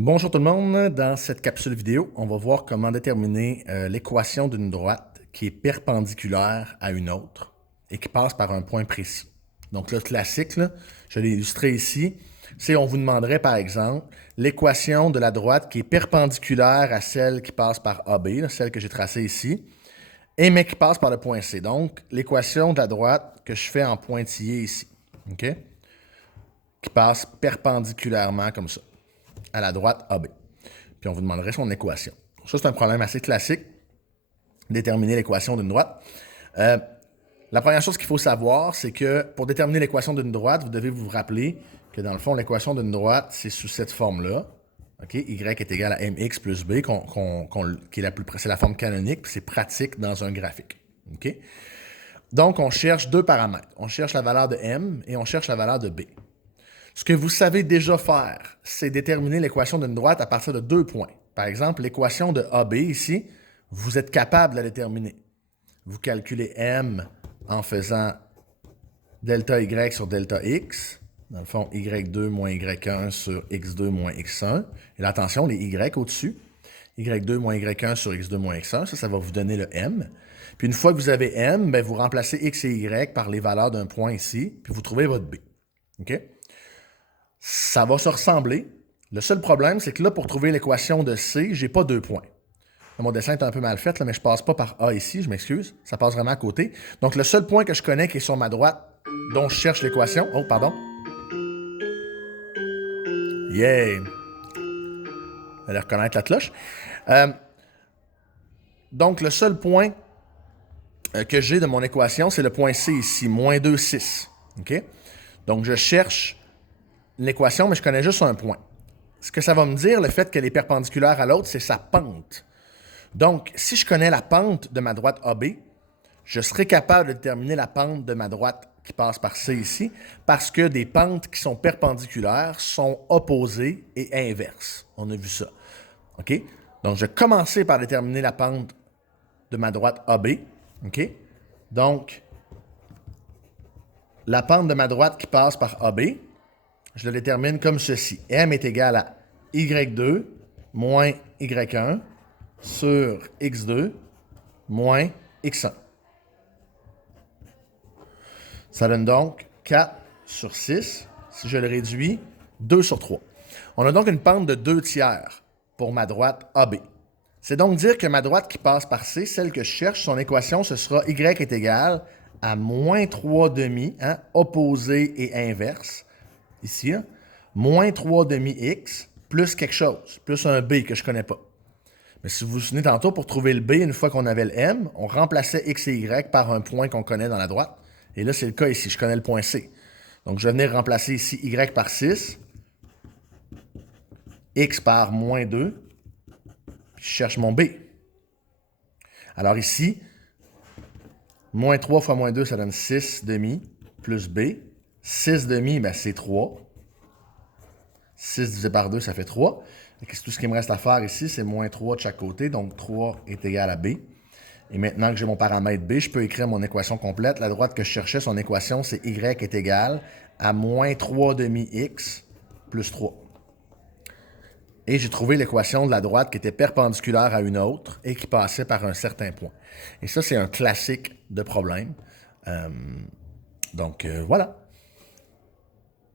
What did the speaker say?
Bonjour tout le monde, dans cette capsule vidéo, on va voir comment déterminer l'équation d'une droite qui est perpendiculaire à une autre et qui passe par un point précis. Donc le classique, là, je l'ai illustré ici, c'est on vous demanderait par exemple l'équation de la droite qui est perpendiculaire à celle qui passe par AB, là, celle que j'ai tracée ici, et mais qui passe par le point C. Donc l'équation de la droite que je fais en pointillé ici, OK? Qui passe perpendiculairement comme ça à la droite AB. Puis on vous demanderait son équation. Ça, c'est un problème assez classique, déterminer l'équation d'une droite. La première chose qu'il faut savoir, c'est que pour déterminer l'équation d'une droite, vous devez vous rappeler que dans le fond, l'équation d'une droite, c'est sous cette forme-là. Okay? Y est égal à mx plus b, qui est c'est la forme canonique, puis c'est pratique dans un graphique. Okay? Donc, on cherche deux paramètres. On cherche la valeur de m et on cherche la valeur de b. Ce que vous savez déjà faire, c'est déterminer l'équation d'une droite à partir de deux points. Par exemple, l'équation de AB ici, vous êtes capable de la déterminer. Vous calculez M en faisant delta Y sur delta X. Dans le fond, Y2 moins Y1 sur X2 moins X1. Et là, attention, les Y au-dessus. Y2 moins Y1 sur X2 moins X1. Ça va vous donner le M. Puis une fois que vous avez M, bien, vous remplacez X et Y par les valeurs d'un point ici, puis vous trouvez votre B. OK? Ça va se ressembler. Le seul problème, c'est que là, pour trouver l'équation de C, j'ai pas deux points. Mon dessin est un peu mal fait, là, mais je passe pas par A ici, je m'excuse. Ça passe vraiment à côté. Donc, le seul point que je connais qui est sur ma droite, dont je cherche l'équation... Oh, pardon. Yeah! Vous allez reconnaître la cloche. Donc, le seul point que j'ai de mon équation, c'est le point C ici, moins 2, 6. OK? Donc, je cherche l'équation, mais je connais juste un point. Ce que ça va me dire, le fait qu'elle est perpendiculaire à l'autre, c'est sa pente. Donc, si je connais la pente de ma droite AB, je serai capable de déterminer la pente de ma droite qui passe par C ici, parce que des pentes qui sont perpendiculaires sont opposées et inverses. On a vu ça. OK? Donc, je vais commencer par déterminer la pente de ma droite AB. OK? Donc, la pente de ma droite qui passe par AB, je le détermine comme ceci. M est égal à Y2 moins Y1 sur X2 moins X1. Ça donne donc 4 sur 6. Si je le réduis, 2 sur 3. On a donc une pente de 2 tiers pour ma droite AB. C'est donc dire que ma droite qui passe par C, celle que je cherche, son équation, ce sera Y est égal à moins 3 demi, hein, opposé et inverse, ici, hein, moins 3 demi X, plus quelque chose, plus un B que je ne connais pas. Mais si vous vous souvenez tantôt, pour trouver le B, une fois qu'on avait le M, on remplaçait X et Y par un point qu'on connaît dans la droite. Et là, c'est le cas ici. Je connais le point C. Donc, je vais venir remplacer ici Y par 6, X par moins 2, puis je cherche mon B. Alors ici, moins 3 fois moins 2, ça donne 6 demi, plus B. 6 demi, ben, c'est 3. 6 divisé par 2, ça fait 3. Tout ce qui me reste à faire ici, c'est moins 3 de chaque côté. Donc, 3 est égal à B. Et maintenant que j'ai mon paramètre B, je peux écrire mon équation complète. La droite que je cherchais, son équation, c'est Y est égal à moins 3 demi X plus 3. Et j'ai trouvé l'équation de la droite qui était perpendiculaire à une autre et qui passait par un certain point. Et ça, c'est un classique de problème. Donc, voilà.